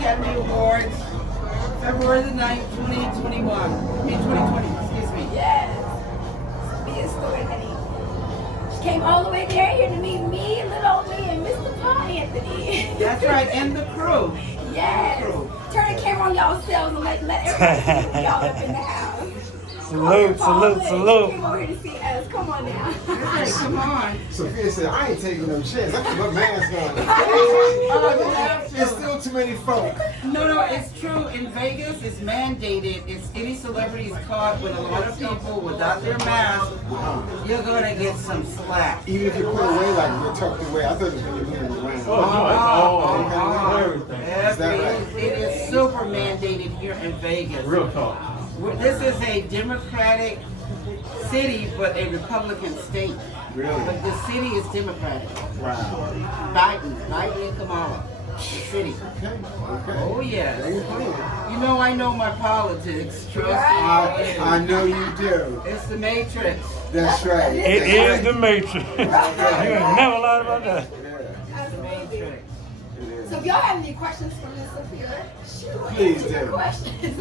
Academy Awards, February the 9th, 2021. 2020, excuse me. Yes. Sophia Stewart, honey. She came all the way there here to meet me, little old me, and Mr. Paul Anthony. That's right, and the crew. Yes. Turn the camera on y'all selves and let everybody see y'all up in the house. Salute. Came over here to see us. Come on now. Hey, come on. Sophia said, I ain't taking no chance. I keep my mask on. There's still too many folk. No, it's true. In Vegas, it's mandated. It's any celebrities caught with a lot of people without their mask, you're gonna get some slack. Even if you put away like you're tucked away, I thought it was going to be moving around. Everything. Is that right? It is super mandated here in Vegas. Real talk. This is a Democratic city, but a Republican state. Really? But the city is Democratic. Wow. Biden and Kamala. The city. Okay. Oh, yes. There you go. You know I know my politics. Trust me. I know you do. It's the Matrix. That's right. It is the Matrix. You ain't never lied about that. It's the Matrix. So if y'all have any questions for Miss Sophia, shoot. Please do. Questions.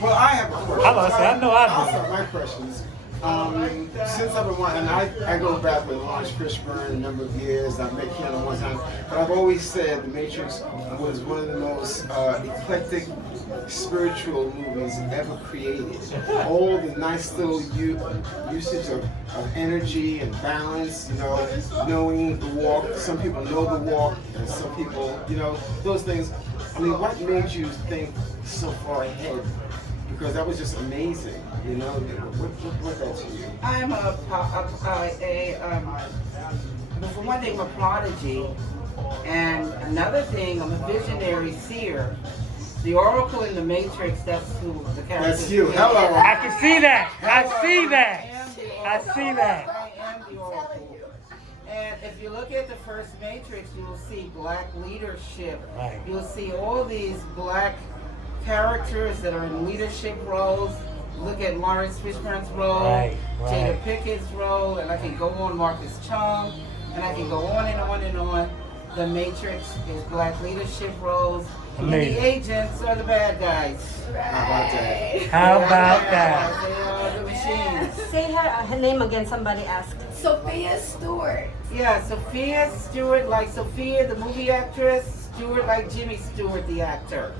Well, I have a question. I know I I'll do. start my questions. Since I've been wanting, and I go back with Lawrence Fishburne a number of years. I've met Keanu one time, but I've always said The Matrix was one of the most eclectic spiritual movies ever created. All the nice little usage of energy and balance, knowing the walk. Some people know the walk, and some people, those things. I mean, what made you think so far ahead? Because that was just amazing, what that to you? I'm for one thing, I'm a prodigy, and another thing, I'm a visionary seer. The Oracle in the Matrix, that's who the character is. That's you. Hello. I can see that. I see that. I am the Oracle. And if you look at the first Matrix, you will see black leadership. Right. You'll see all these black characters that are in leadership roles. Look at Lawrence Fishburne's role, Jada Pickett's role, and I can go on, Marcus Chung, and I can go on and on and on. The Matrix is black leadership roles. And the agents are the bad guys. How about that? How about that? They are the machines. Say her name again, somebody asked. Sophia Stewart. Yeah, Sophia Stewart, like Sophia, the movie actress, Stewart like Jimmy Stewart, the actor.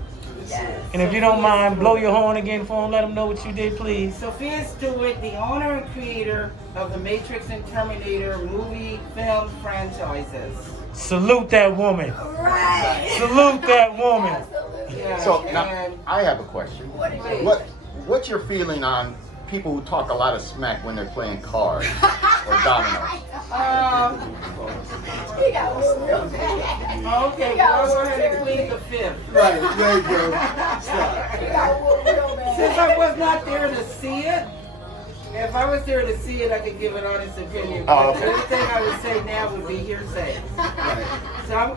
Yes. And if you don't mind, blow your horn again for them. Let them know what you did, please. Sophia Stewart, the owner and creator of the Matrix and Terminator movie film franchises. Salute that woman. Right. Salute that woman. Absolutely. Yeah, So now, and I have a question. What's your feeling on people who talk a lot of smack when they're playing cards or dominoes? He got one real bad. okay, go ahead and plead the fifth. Right, there you go. Stop. He got one real bad. Since I was not there to see it, if I was there to see it, I could give an honest opinion. But everything I would say now would be hearsay. So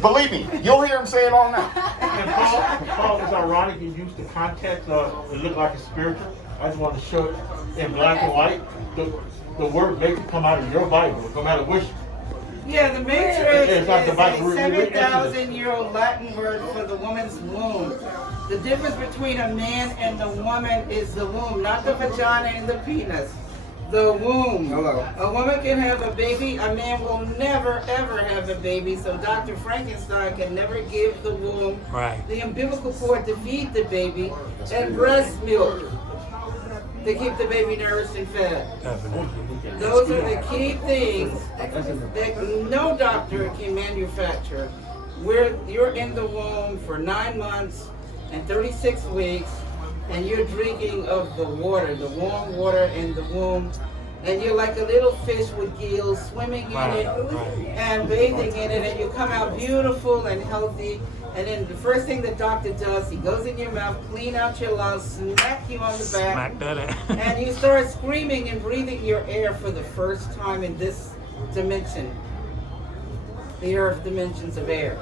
Believe me, you'll hear him say it all now. And Paul is ironic. You used the context of it looked like a spiritual. I just want to show it in black and white. The word Matrix come out of your Bible, no matter which. yeah, the Matrix is It's like the Bible. a 7,000-year-old Latin word for the woman's womb. The difference between a man and the woman is the womb, not the vagina and the penis. The womb. Hello. A woman can have a baby, a man will never ever have a baby, so Dr. Frankenstein can never give the womb the umbilical cord to feed the baby, and breast milk to keep the baby nourished and fed. Those are the key things that no doctor can manufacture. Where you're in the womb for 9 months and 36 weeks, and you're drinking of the water, the warm water in the womb, and you're like a little fish with gills swimming in it and bathing in it, and you come out beautiful and healthy. And then the first thing the doctor does, he goes in your mouth, clean out your lungs, smack you on the back, Smack that ass. and you start screaming and breathing your air for the first time in this dimension, the earth dimensions of air.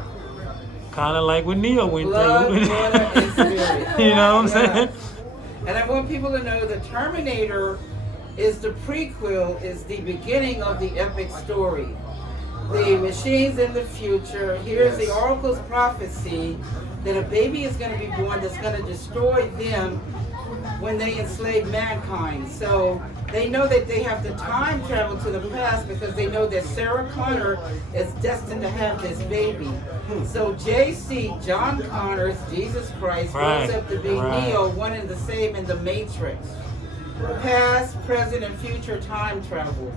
Kind of like what Neo went Blood, through. water, and spirit. You know what I'm saying? And I want people to know the Terminator is the prequel, is the beginning of the epic story. the machines in the future. Here's the oracle's prophecy that a baby is going to be born that's going to destroy them when they enslave mankind. So they know that they have to time travel to the past because they know that Sarah Connor is destined to have this baby. So JC, John Connor's Jesus Christ, grows up to be Neo, one and the same in the Matrix. Past, present, and future time travel.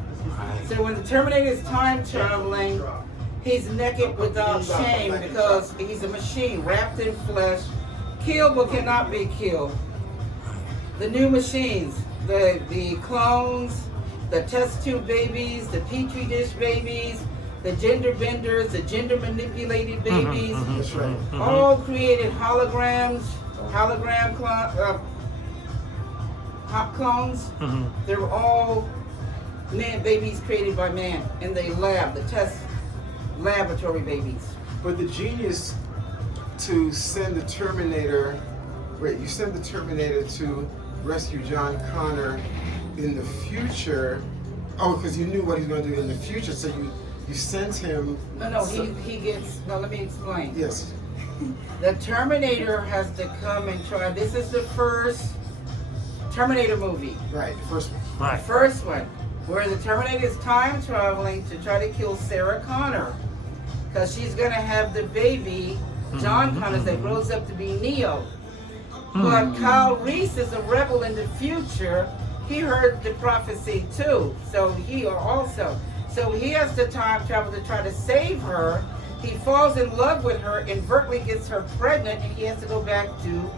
So when the Terminator is time traveling, he's naked without shame because he's a machine wrapped in flesh, killed but cannot be killed. The new machines, the clones, the test tube babies, the petri dish babies, the gender benders, the gender manipulated babies, all created holograms, clones. They were all man babies created by man in the lab, the test laboratory babies. But the genius to send the Terminator, you send the Terminator to rescue John Connor in the future. Oh, because you knew what he's going to do in the future, so you sent him. No, he gets. No, let me explain. Yes. The Terminator has to come and try. This is the first Terminator movie. Right, the first one. Right. The first one, where the Terminator is time traveling to try to kill Sarah Connor, because she's going to have the baby, John Connor, that grows up to be Neo. But Kyle Reese is a rebel in the future. He heard the prophecy too, so he has to time travel to try to save her. He falls in love with her, inadvertently gets her pregnant, and he has to go back to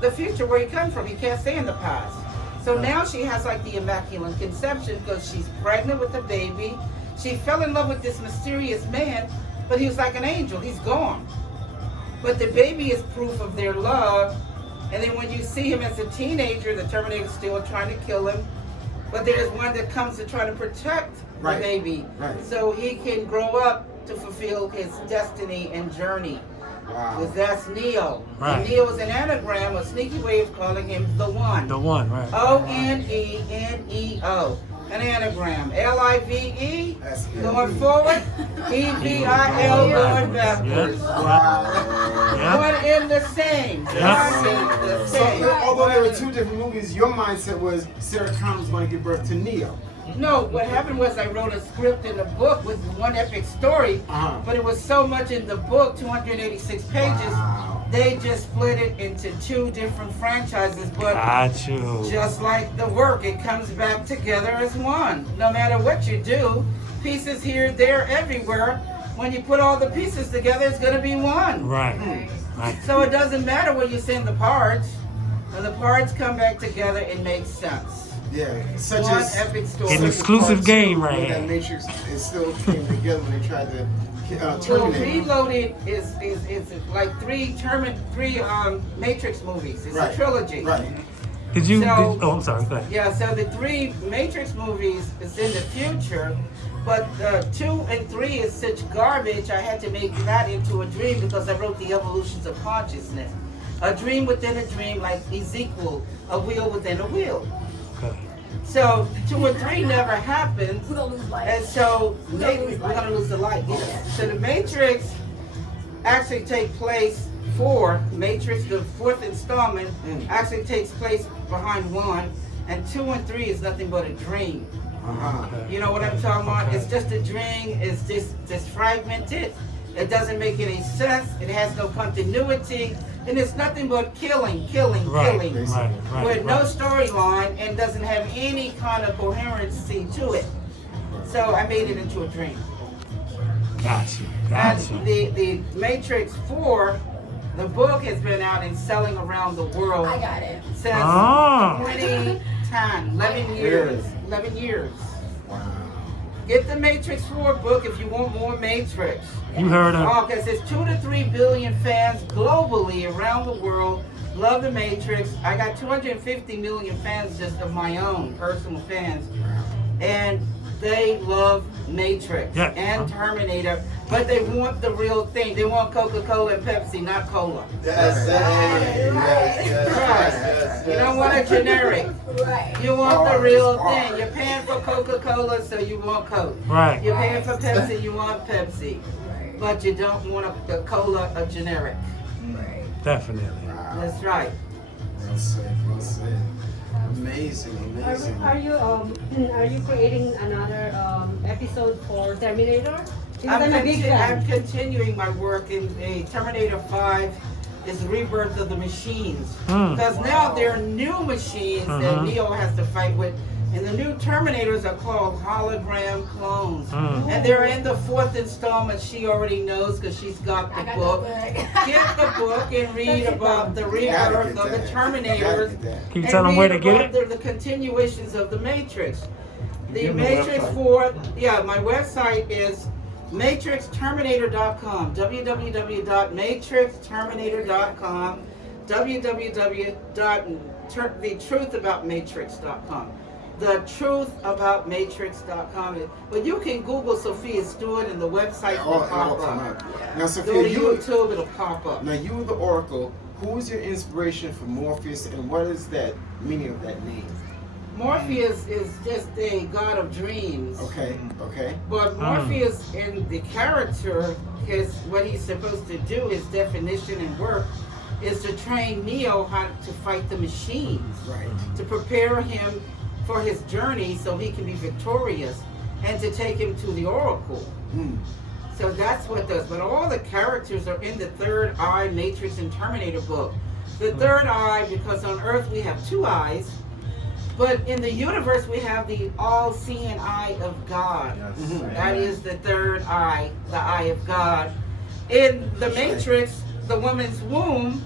the future where he comes from. He can't stay in the past. So now she has like the Immaculate Conception because she's pregnant with the baby. She fell in love with this mysterious man, but he was like an angel. He's gone. But the baby is proof of their love. And then when you see him as a teenager, the Terminator's still trying to kill him. But there's one that comes to try to protect the baby. So he can grow up to fulfill his destiny and journey. Wow. Because that's Neo. Right. And Neo is an anagram, a sneaky way of calling him the One. The One, right. O-N-E-N-E-O. An anagram. L-I-V-E going forward. E-V-I-L going backwards. One in the same. One in the same. So, although there were two different movies, your mindset was Sarah Connor was going to give birth to Neo. No, what happened was I wrote a script in the book with one epic story, but it was so much in the book, 286 pages, they just split it into two different franchises. But just like the work, it comes back together as one. No matter what you do, pieces here, there, everywhere, when you put all the pieces together, it's going to be one. Right. So it doesn't matter where you send the parts. When the parts come back together, it makes sense. Yeah, such One as epic story. An exclusive game right here. That Matrix is still came together when they tried to Well, terminate. Reloaded is like three Matrix movies. It's a trilogy. Right. I'm sorry. Go ahead. Yeah, so the three Matrix movies is in the future, but 2 and 3 is such garbage. I had to make that into a dream because I wrote the evolutions of consciousness. A dream within a dream, like Ezekiel, a wheel within a wheel. Okay. So 2 and 3 never happened, We're gonna lose light. and so we're gonna lose the light. Yes. So the Matrix actually take place Matrix, the 4th installment, actually takes place behind 1, and 2 and 3 is nothing but a dream. You know what I'm talking about? It's just a dream. It's just fragmented. It doesn't make any sense. It has no continuity. And it's nothing but killing, killing. With no storyline and doesn't have any kind of coherency to it. So I made it into a dream. Gotcha. And the Matrix 4, the book has been out and selling around the world. I got it. Since 2010, 11 years. 11 years. Wow. Get the Matrix 4 book if you want more Matrix. You heard him. Because there's 2 to 3 billion fans globally around the world love the Matrix. I got 250 million fans just of my own personal fans. And they love Matrix Yeah. and Terminator, but they want the real thing. They want Coca-Cola and Pepsi, not cola. Right. You don't want a generic. Right. You want the real thing. You're paying for Coca-Cola, so you want Coke. Right. You're paying for Pepsi, you want Pepsi. But you don't want a cola, a generic. Definitely. That's right. Well said, well said. Amazing, amazing. Are you creating another episode for Terminator? Because I'm a big I'm fan. continuing my work in Terminator 5 is the rebirth of the machines. Mm. Because now there are new machines that Neo has to fight with. And the new Terminators are called hologram clones. Mm. And they're in the 4th installment. She already knows because she's got the book. Get the book and read about the rebirth of the Terminators. Can you tell them where to get it? They're the continuations of the Matrix. The Give me the Matrix website. 4, my website is matrixterminator.com, www.matrixterminator.com, www.thetruthaboutmatrix.com. ThetruthAboutMatrix.com. But you can Google Sophia Stewart and the website will pop up. Now, Go Sophia, to YouTube, it'll pop up. now you the Oracle. Who is your inspiration for Morpheus, and what is that meaning of that name? Morpheus is just a god of dreams. Okay, okay. But Morpheus in the character, what he's supposed to do, his definition and work, is to train Neo how to fight the machines. Right. To prepare him for his journey so he can be victorious, and to take him to the Oracle. So that's what does. But all the characters are in the Third Eye Matrix and Terminator book. The third eye, because on Earth we have 2 eyes, but in the universe we have the all-seeing eye of God. That is the third eye, the eye of God. In the Matrix, the woman's womb,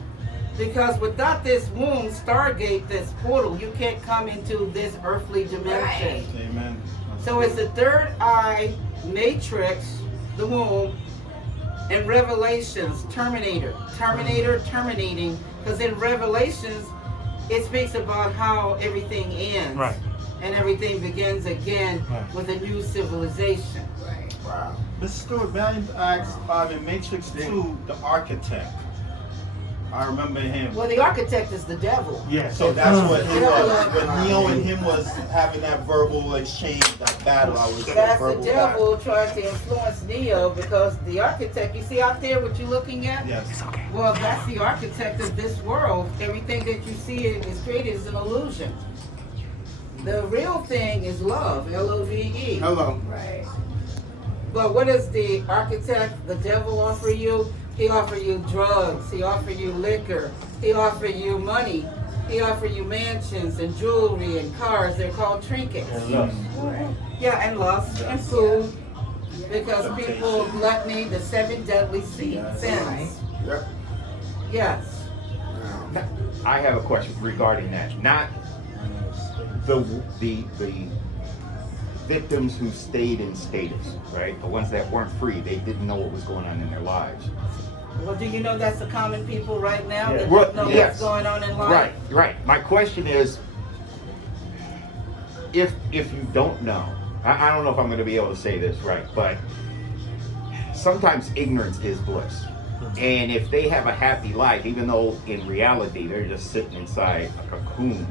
because without this womb, Stargate, this portal, you can't come into this earthly dimension. Amen. So it's the third eye, Matrix, the womb, and Revelations, Terminator, terminating, because in Revelations, it speaks about how everything ends. Right. And everything begins again with a new civilization. Wow. Mr. Stewart, may I ask, in Matrix 2, the architect, I remember him. Well, the architect is the devil. Yeah. So that's what he Yeah. was. When Neo and him was having that verbal exchange, that battle, I was That's the verbal devil trying to influence Neo, because the architect, you see out there what you're looking at? Yes. Well, that's the architect of this world. Everything that you see is created is an illusion. The real thing is love, L-O-V-E. Hello. Right. But what does the architect, the devil, offer you? He offer you drugs. He offer you liquor. He offer you money. He offer you mansions and jewelry and cars. They're called trinkets. And lust. Yeah, and lust and food. Because people, gluttony, the 7 deadly sins. Yep. Yes. I have a question regarding that. Not the victims who stayed in status, right? The ones that weren't free, they didn't know what was going on in their lives. Well, do you know that's the common people right now that Well, don't know yes. what's going on in life? Right. My question is, if you don't know, I don't know if I'm going to be able to say this right, but sometimes ignorance is bliss. And if they have a happy life, even though in reality they're just sitting inside a cocoon,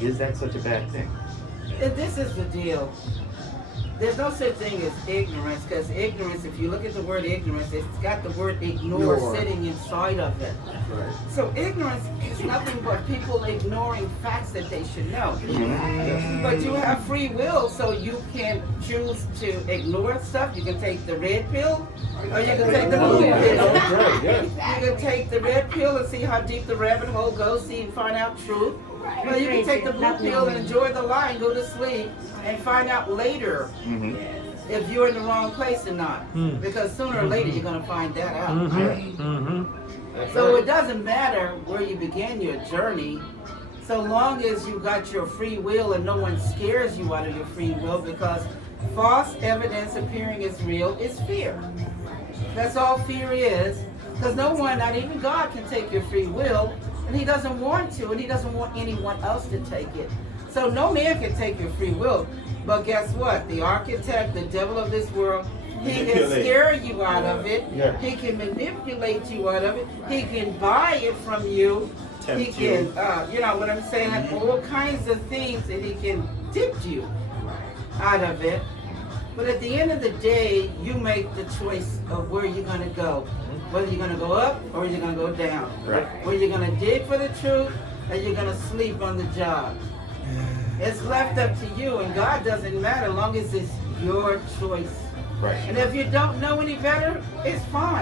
is that such a bad thing? This is the deal. There's no such thing as ignorance, because ignorance, if you look at the word ignorance, it's got the word ignore sitting inside of it. Right. So ignorance is nothing but people ignoring facts that they should know. But you have free will, so you can choose to ignore stuff. You can take the red pill, or you can take the blue pill. You can take the red pill and see how deep the rabbit hole goes, see and find out truth. Well, you can take the blue pill and enjoy the lie and go to sleep and find out later if you're in the wrong place or not. Because sooner or later you're going to find that out. So it doesn't matter where you began your journey, so long as you got your free will and no one scares you out of your free will, because false evidence appearing as real is fear. That's all fear is. Because no one, not even God, can take your free will, and He doesn't want to, and He doesn't want anyone else to take it. So So no man can take your free will. But guess what? The architect, the devil of this world, he can scare you out of it. Yeah. He can manipulate you out of it. He can buy it from you. He can, you know what I'm saying? All kinds of things that he can tip you out of it. But at the end of the day, you make the choice of where you're going to go. Whether you're going to go up or you're going to go down. Right. Whether you're going to dig for the truth or you're going to sleep on the job. It's left up to you, and God doesn't matter as long as it's your choice. Right. And if you don't know any better, it's fine.